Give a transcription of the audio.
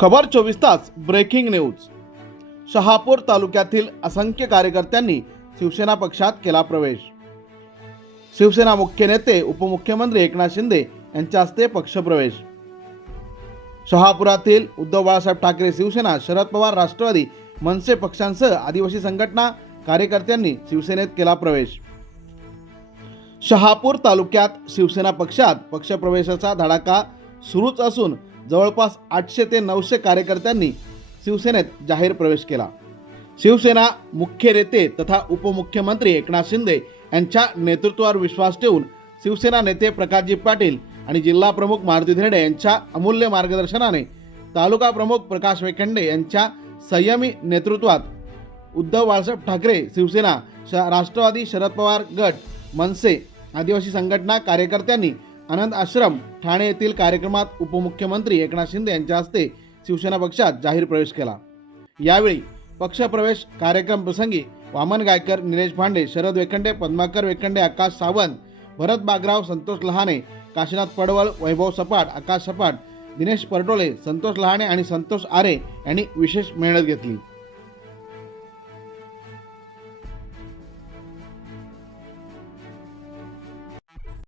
खबर चोवीस तास ब्रेकिंग न्यूज शहापूर तालुक्यातील असंख्य कार्यकर्त्यांनी शिवसेना पक्षात केला प्रवेश. शिवसेना मुख्य नेते उपमुख्यमंत्री एकनाथ शिंदे यांच्या हस्ते पक्षप्रवेश. शहापुरातील उद्धव बाळासाहेब ठाकरे शिवसेना शरद पवार राष्ट्रवादी मनसे पक्षांसह आदिवासी संघटना कार्यकर्त्यांनी शिवसेनेत केला प्रवेश. शहापूर तालुक्यात शिवसेना पक्षात पक्षप्रवेशाचा धडाका सुरूच असून जवळपास आठशे ते नऊशे कार्यकर्त्यांनी शिवसेनेत जाहीर प्रवेश केला. शिवसेना मुख्य नेते तथा उपमुख्यमंत्री एकनाथ शिंदे यांच्या नेतृत्वावर विश्वास ठेवून शिवसेना नेते प्रकाशजी पाटील आणि जिल्हा प्रमुख मारुती धिरडे यांच्या अमूल्य मार्गदर्शनाने तालुका प्रमुख प्रकाश वेखंडे यांच्या संयमी नेतृत्वात उद्धव बाळासाहेब ठाकरे शिवसेना श राष्ट्रवादी शरद पवार गट मनसे आदिवासी संघटना कार्यकर्त्यांनी आनंद आश्रम ठाणे येथील कार्यक्रमात उपमुख्यमंत्री एकनाथ शिंदे यांच्या हस्ते शिवसेना पक्षात जाहीर प्रवेश केला. यावेळी पक्षप्रवेश कार्यक्रम प्रसंगी वामन गायकर निलेश भांडे शरद वेखंडे पद्माकर वेखंडे आकाश सावंत भरत बागराव संतोष लहाने काशीनाथ पडवळ वैभव सपाट आकाश सपाट दिनेश परटोले संतोष लहाने आणि संतोष आरे यांनी विशेष मेहनत घेतली.